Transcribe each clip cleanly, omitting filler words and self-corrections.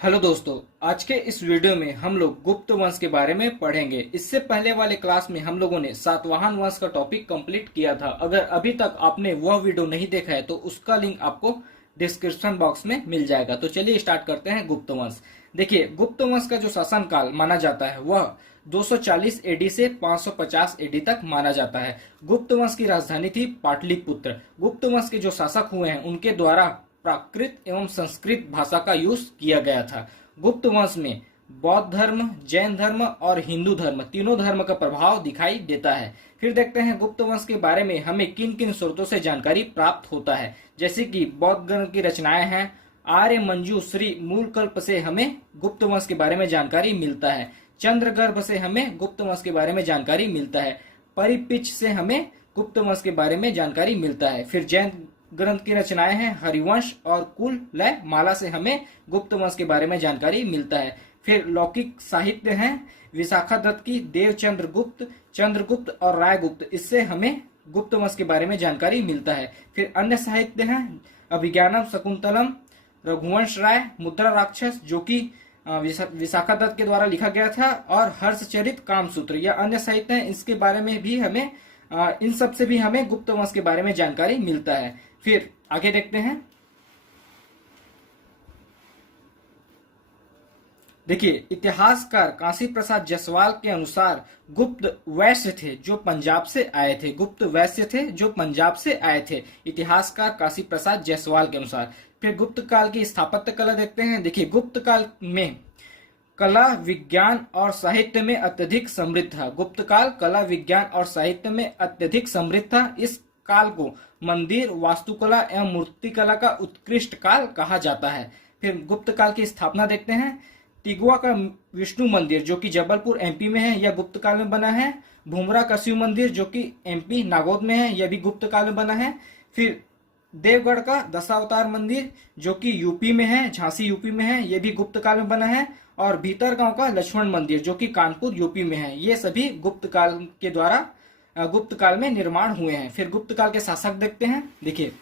Hello दोस्तों, आज के इस वीडियो में हम लोग गुप्त वंश के बारे में पढ़ेंगे। इससे पहले वाले क्लास में हम लोगों ने सातवाहन वंश का टॉपिक कंप्लीट किया था। अगर अभी तक आपने वह वीडियो नहीं देखा है तो उसका लिंक आपको डिस्क्रिप्शन बॉक्स में मिल जाएगा। तो चलिए स्टार्ट करते हैं गुप्त वंश। देखिए, गुप्त वंश का जो शासन काल माना जाता है वह 240 एडी से 550 एडी तक माना जाता है। गुप्त वंश की राजधानी थी पाटलिपुत्र। गुप्त वंश के जो शासक हुए हैं उनके द्वारा प्राकृत एवं संस्कृत भाषा का यूज किया गया था। गुप्त वंश में बौद्ध धर्म, जैन धर्म और हिंदू धर्म तीनों धर्म का प्रभाव दिखाई देता है। फिर देखते हैं गुप्त वंश के बारे में हमें किन किन स्रोतों से जानकारी प्राप्त होता है। जैसे कि बौद्ध धर्म की रचनाएं हैं। आर्य मंजू श्री मूलकल्प से हमें गुप्त वंश के बारे में जानकारी मिलता है। चंद्रगर्भ से हमें गुप्त वंश के बारे में जानकारी मिलता है। परिपिच से हमें गुप्त वंश के बारे में जानकारी मिलता है। फिर जैन ग्रंथ की रचनाएं हैं हरिवंश और कुल लय माला से हमें गुप्त वंश के बारे में जानकारी मिलता है। फिर लौकिक साहित्य हैं विशाखादत्त की देवचंद्र गुप्त, चंद्रगुप्त और रायगुप्त, इससे हमें गुप्त वंश के बारे में जानकारी मिलता है। फिर अन्य साहित्य हैं अभिज्ञानम शकुंतलम, रघुवंश राय, मुद्रा राक्षस जो कि विशाखादत्त के द्वारा लिखा गया था, और हर्षचरित कामसूत्र या अन्य साहित्य हैं। इसके बारे में भी हमें इन सब से भी हमें गुप्त वंश के बारे में जानकारी मिलता है। फिर आगे देखते हैं। देखिए, इतिहासकार काशी प्रसाद जायसवाल के अनुसार गुप्त वैश्य थे जो पंजाब से आए थे। गुप्त वैश्य थे जो पंजाब से आए थे, इतिहासकार काशी प्रसाद जायसवाल के अनुसार। फिर गुप्त काल की स्थापत्य कला देखते हैं। देखिए, गुप्त काल में कला, विज्ञान और साहित्य में अत्यधिक समृद्ध था। गुप्त काल कला, विज्ञान और साहित्य में अत्यधिक समृद्ध था। इस काल को मंदिर, वास्तुकला एवं मूर्तिकला का उत्कृष्ट काल कहा जाता है। फिर गुप्त काल की स्थापना देखते हैं। तिगवा का विष्णु मंदिर जो कि जबलपुर एमपी में है, यह गुप्त काल में बना है। भूमरा का शिव मंदिर जो कि एमपी नागौद में है, यह भी गुप्त काल में बना है। फिर देवगढ़ का दशावतार मंदिर जो कि यूपी में है, झांसी यूपी में है, यह भी गुप्त काल में बना है। और भीतरगांव का लक्ष्मण मंदिर जो कि कानपुर यूपी में है, ये सभी गुप्त काल के द्वारा गुप्त काल में निर्माण हुए हैं। फिर गुप्त काल के शासक देखते हैं। देखिए,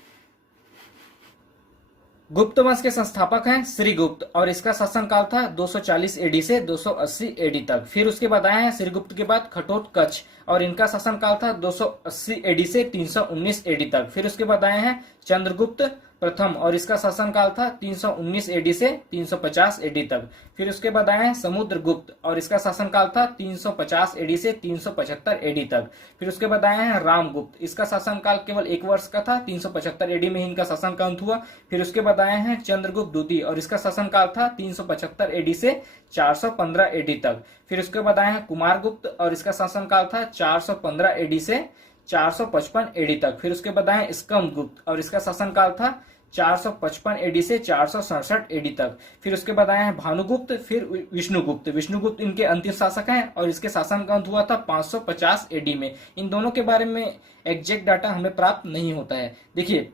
गुप्त वंश के संस्थापक हैं श्रीगुप्त और इसका शासन काल था 240 एडी से 280 एडी तक। फिर उसके बाद आए हैं श्रीगुप्त के बाद खटोत्कच और इनका शासन काल था 280 एडी से 319 एडी तक। फिर उसके बाद आए हैं चंद्रगुप्त प्रथम और इसका शासन काल था 319 एडी से 350 एडी तक। फिर उसके बाद आए हैं समुद्रगुप्त और इसका शासन काल था 350 एडी से 375 एडी तक। फिर उसके बाद आए हैं रामगुप्त, इसका शासन काल केवल 1 वर्ष का था, 375 एडी में ही इनका शासन का अंत हुआ। फिर उसके बाद आए हैं चंद्रगुप्त द्वितीय और इसका शासन काल था 375 एडी से 415 एडी तक। फिर उसके बाद आए हैं कुमारगुप्त और इसका शासन काल था 415 एडी से 455 एडी तक। फिर उसके बाद आए स्कंदगुप्त और इसका शासन काल था 455 एडी से 467 एडी तक। फिर उसके बाद आए हैं भानुगुप्त, फिर विष्णुगुप्त। विष्णुगुप्त इनके अंतिम शासक हैं और इसके शासन का अंत हुआ था 550 एडी में। इन दोनों के बारे में एग्जैक्ट डाटा हमें प्राप्त नहीं होता है। देखिए,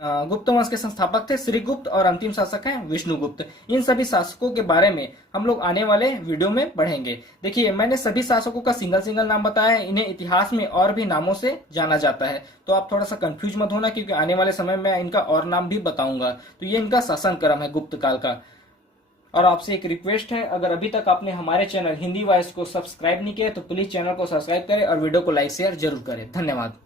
गुप्त वंश के संस्थापक थे श्रीगुप्त और अंतिम शासक हैं विष्णुगुप्त। इन सभी शासकों के बारे में हम लोग आने वाले वीडियो में पढ़ेंगे। देखिए, मैंने सभी शासकों का सिंगल नाम बताया है। इन्हें इतिहास में और भी नामों से जाना जाता है, तो आप थोड़ा सा कंफ्यूज मत होना क्योंकि आने वाले समय में इनका और नाम भी बताऊंगा। तो ये इनका शासन क्रम है गुप्त काल का। और आपसे एक रिक्वेस्ट है, अगर अभी तक आपने हमारे चैनल हिंदी वॉइस को सब्सक्राइब नहीं किया तो प्लीज चैनल को सब्सक्राइब करें और वीडियो को लाइक शेयर जरूर करें। धन्यवाद।